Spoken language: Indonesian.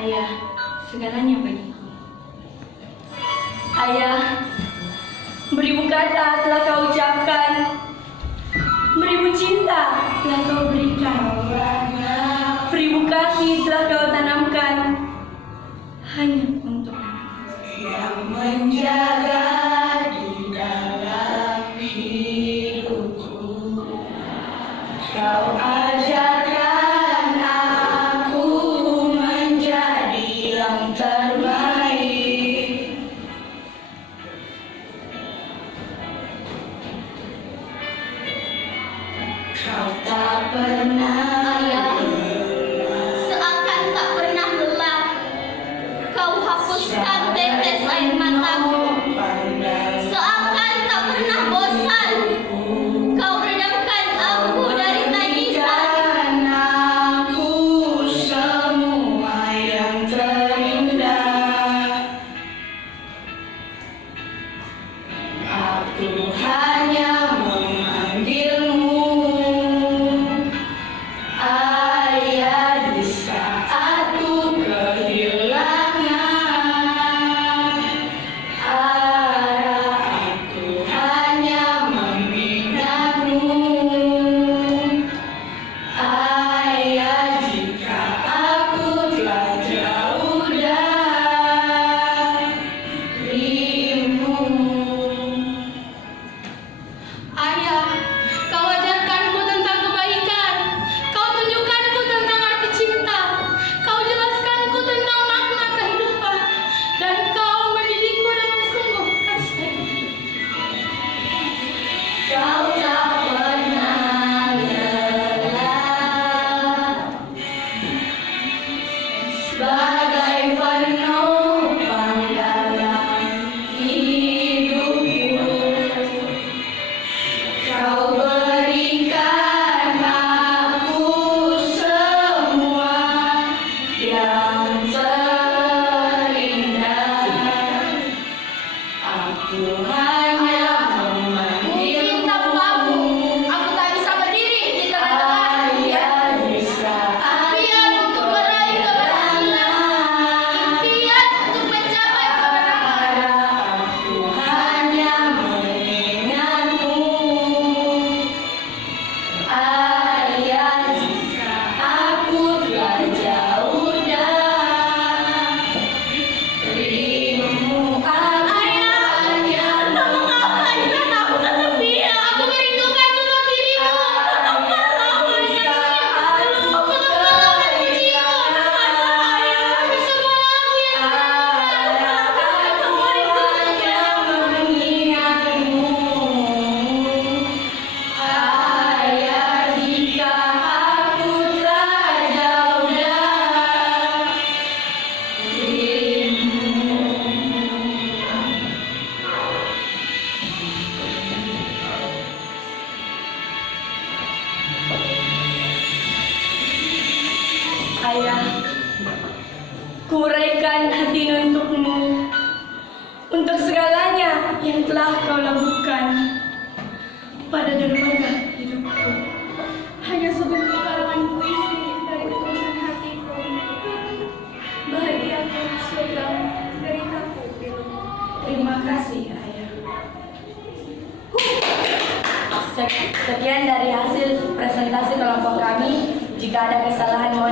Ayah, segalanya bagiku. Ayah, beribu kata telah kau ucapkan, beribu cinta telah kau berikan, beribu kasih telah kau tanamkan, hanya untuk yang menjaga di dalam hidupku. Kau ajarkan aku menjadi yang terbaik. Kau tak pernah Seakan tak pernah lelah, kau hapuskan tetes air mataku. Seakan tak pernah bosan, kau redamkan aku dari tangisan. aku semua yang terindah. Aku hanya memanggilmu ayah di saat ku kehilangan arah. Aku hanya mengingatmu ayah jika aku telah jauh darimu. Ayah, kau ajarkanku tentang kebaikan, kau tunjukkanku tentang arti cinta, kau jelaskanku tentang makna kehidupan, dan kau mendidikku dengan sungguh kasih. Kau tak pernah lelah sebagai penopang dalam hidupku. Kau berikan aku semua yang terindah. Aku hanya Mungkin tanpamu, aku tak bisa berdiri di tengah-tengah dunia. Impian untuk meraih keberhasilan, impian untuk mencapai kemenangan. Aku hanya mengingatmu ayah jika aku telah jauh darimu. Tolong abaikan aku kesepian. Aku merindukan sosok dirimu. Tolonglah abaikan aku. Tolonglah benciku. Ayah, semua aku yang Aku hanya mengingatmu ayah jika aku telah jauh darimu. Ayah, kuraikan hati untukmu, untuk segalanya yang telah kau lakukan pada dermaga hidupku. hanya sebuah karangan puisi dari tulisan hatiku. Bahagiaku surgamu, deritaku pilumu. Terima kasih, Ayah. Sekian dari hasil presentasi kelompok kami. Jika ada kesalahan, mohon